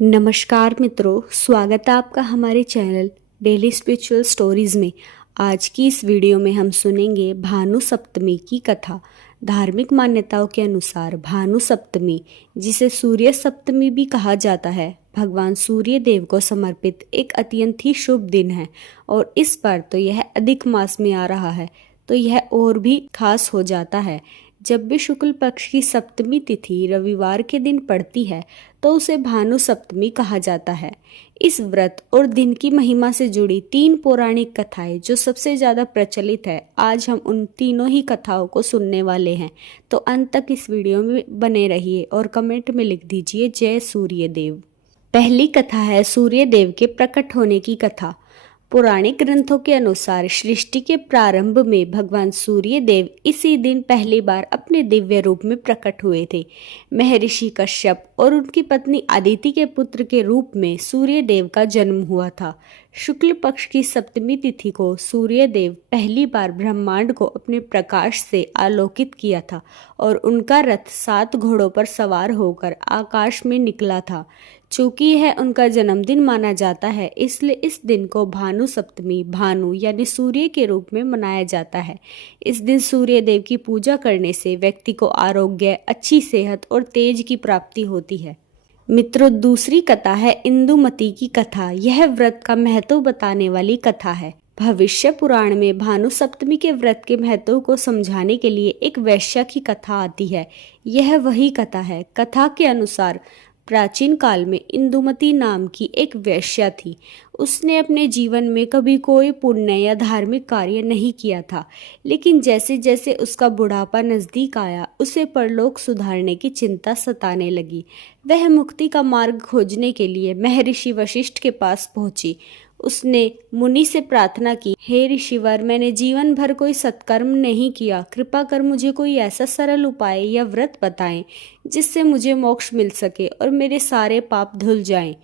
नमस्कार मित्रों, स्वागत है आपका हमारे चैनल डेली स्पिरिचुअल स्टोरीज में। आज की इस वीडियो में हम सुनेंगे भानु सप्तमी की कथा। धार्मिक मान्यताओं के अनुसार भानु सप्तमी, जिसे सूर्य सप्तमी भी कहा जाता है, भगवान सूर्य देव को समर्पित एक अत्यंत ही शुभ दिन है। और इस बार तो यह अधिक मास में आ रहा है, तो यह और भी खास हो जाता है। जब भी शुक्ल पक्ष की सप्तमी तिथि रविवार के दिन पड़ती है तो उसे भानु सप्तमी कहा जाता है। इस व्रत और दिन की महिमा से जुड़ी 3 पौराणिक कथाएं जो सबसे ज्यादा प्रचलित है, आज हम उन तीनों ही कथाओं को सुनने वाले हैं। तो अंत तक इस वीडियो में बने रहिए और कमेंट में लिख दीजिए जय सूर्य देव। पहली कथा है सूर्य देव के प्रकट होने की कथा। पौराणिक ग्रंथों के अनुसार सृष्टि के प्रारंभ में भगवान सूर्य देव इसी दिन पहली बार अपने दिव्य रूप में प्रकट हुए थे। महर्षि कश्यप और उनकी पत्नी अदिति के पुत्र के रूप में सूर्य देव का जन्म हुआ था। शुक्ल पक्ष की सप्तमी तिथि को सूर्य देव पहली बार ब्रह्मांड को अपने प्रकाश से आलोकित किया था और उनका रथ 7 घोड़ों पर सवार होकर आकाश में निकला था। चूंकि यह उनका जन्मदिन माना जाता है, इसलिए इस दिन को भानु सप्तमी, भानु यानी सूर्य के रूप में मनाया जाता है। इस दिन सूर्य देव की पूजा करने से व्यक्ति को आरोग्य, अच्छी सेहत और तेज की प्राप्ति होती है। मित्रों, दूसरी कथा है इंदुमती की कथा। यह व्रत का महत्व बताने वाली कथा है। भविष्य पुराण में भानु सप्तमी के व्रत के महत्व को समझाने के लिए एक वैश्या की कथा आती है। यह वही कथा है। कथा के अनुसार प्राचीन काल में इंदुमती नाम की एक वैश्या थी। उसने अपने जीवन में कभी कोई पुण्य या धार्मिक कार्य नहीं किया था, लेकिन जैसे जैसे उसका बुढ़ापा नजदीक आया, उसे परलोक सुधारने की चिंता सताने लगी। वह मुक्ति का मार्ग खोजने के लिए महर्षि वशिष्ठ के पास पहुंची। उसने मुनि से प्रार्थना की, हे ऋषिवर, मैंने जीवन भर कोई सत्कर्म नहीं किया, कृपा कर मुझे कोई ऐसा सरल उपाय या व्रत बताएं जिससे मुझे मोक्ष मिल सके और मेरे सारे पाप धुल जाएं।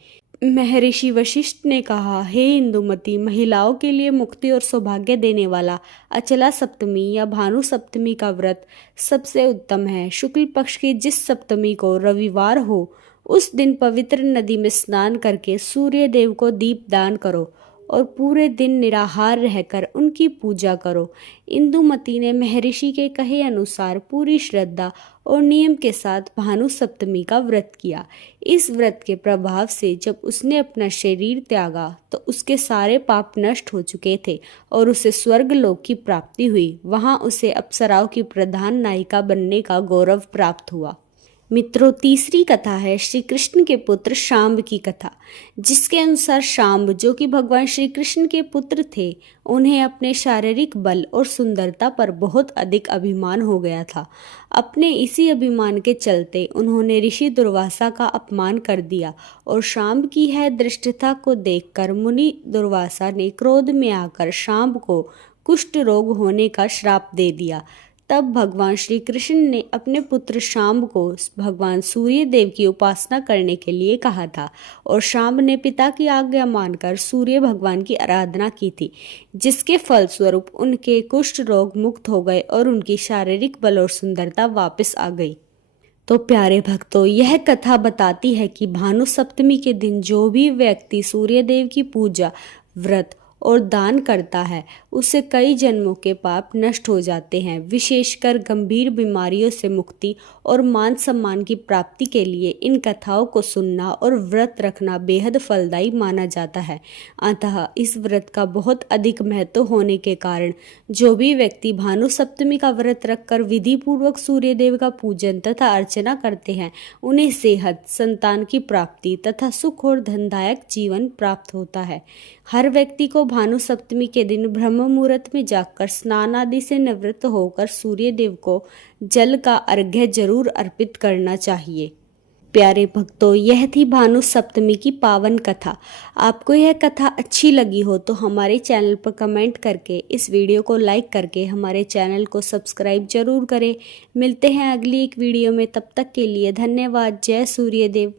महर्षि वशिष्ठ ने कहा, हे इंदुमती, महिलाओं के लिए मुक्ति और सौभाग्य देने वाला अचला सप्तमी या भानु सप्तमी का व्रत सबसे उत्तम है। शुक्ल पक्ष की जिस सप्तमी को रविवार हो, उस दिन पवित्र नदी में स्नान करके सूर्य देव को दीप दान करो और पूरे दिन निराहार रहकर उनकी पूजा करो। इंदुमती ने महर्षि के कहे अनुसार पूरी श्रद्धा और नियम के साथ भानु सप्तमी का व्रत किया। इस व्रत के प्रभाव से जब उसने अपना शरीर त्यागा तो उसके सारे पाप नष्ट हो चुके थे और उसे स्वर्ग लोक की प्राप्ति हुई। वहां उसे अप्सराओं की प्रधान नायिका बनने का गौरव प्राप्त हुआ। मित्रों, तीसरी कथा है श्री कृष्ण के पुत्र शांब की कथा, जिसके अनुसार शांब, जो कि भगवान श्री कृष्ण के पुत्र थे, उन्हें अपने शारीरिक बल और सुंदरता पर बहुत अधिक अभिमान हो गया था। अपने इसी अभिमान के चलते उन्होंने ऋषि दुर्वासा का अपमान कर दिया और शांब की है दृष्टता को देखकर मुनि दुर्वासा ने क्रोध में आकर शांब को कुष्ठ रोग होने का श्राप दे दिया। तब भगवान श्री कृष्ण ने अपने पुत्र शांब को भगवान सूर्य देव की उपासना करने के लिए कहा था और शांब ने पिता की आज्ञा मानकर सूर्य भगवान की आराधना की थी, जिसके फलस्वरूप उनके कुष्ठ रोग मुक्त हो गए और उनकी शारीरिक बल और सुंदरता वापस आ गई। तो प्यारे भक्तों, यह कथा बताती है कि भानु सप्तमी के दिन जो भी व्यक्ति सूर्य देव की पूजा, व्रत और दान करता है, उसे कई जन्मों के पाप नष्ट हो जाते हैं। विशेषकर गंभीर बीमारियों से मुक्ति और मान सम्मान की प्राप्ति के लिए इन कथाओं को सुनना और व्रत रखना बेहद फलदायी माना जाता है। अतः इस व्रत का बहुत अधिक महत्व होने के कारण जो भी व्यक्ति भानु सप्तमी का व्रत रखकर विधि पूर्वक सूर्य देव का पूजन तथा अर्चना करते हैं, उन्हें सेहत, संतान की प्राप्ति तथा सुख और धनदायक जीवन प्राप्त होता है। हर व्यक्ति को भानु सप्तमी के दिन ब्रह्म मुहूर्त में जाकर स्नान आदि से निवृत्त होकर सूर्य देव को जल का अर्घ्य जरूर अर्पित करना चाहिए। प्यारे भक्तों, यह थी भानु सप्तमी की पावन कथा। आपको यह कथा अच्छी लगी हो तो हमारे चैनल पर कमेंट करके, इस वीडियो को लाइक करके हमारे चैनल को सब्सक्राइब जरूर करें। मिलते हैं अगली एक वीडियो में, तब तक के लिए धन्यवाद। जय सूर्य देव।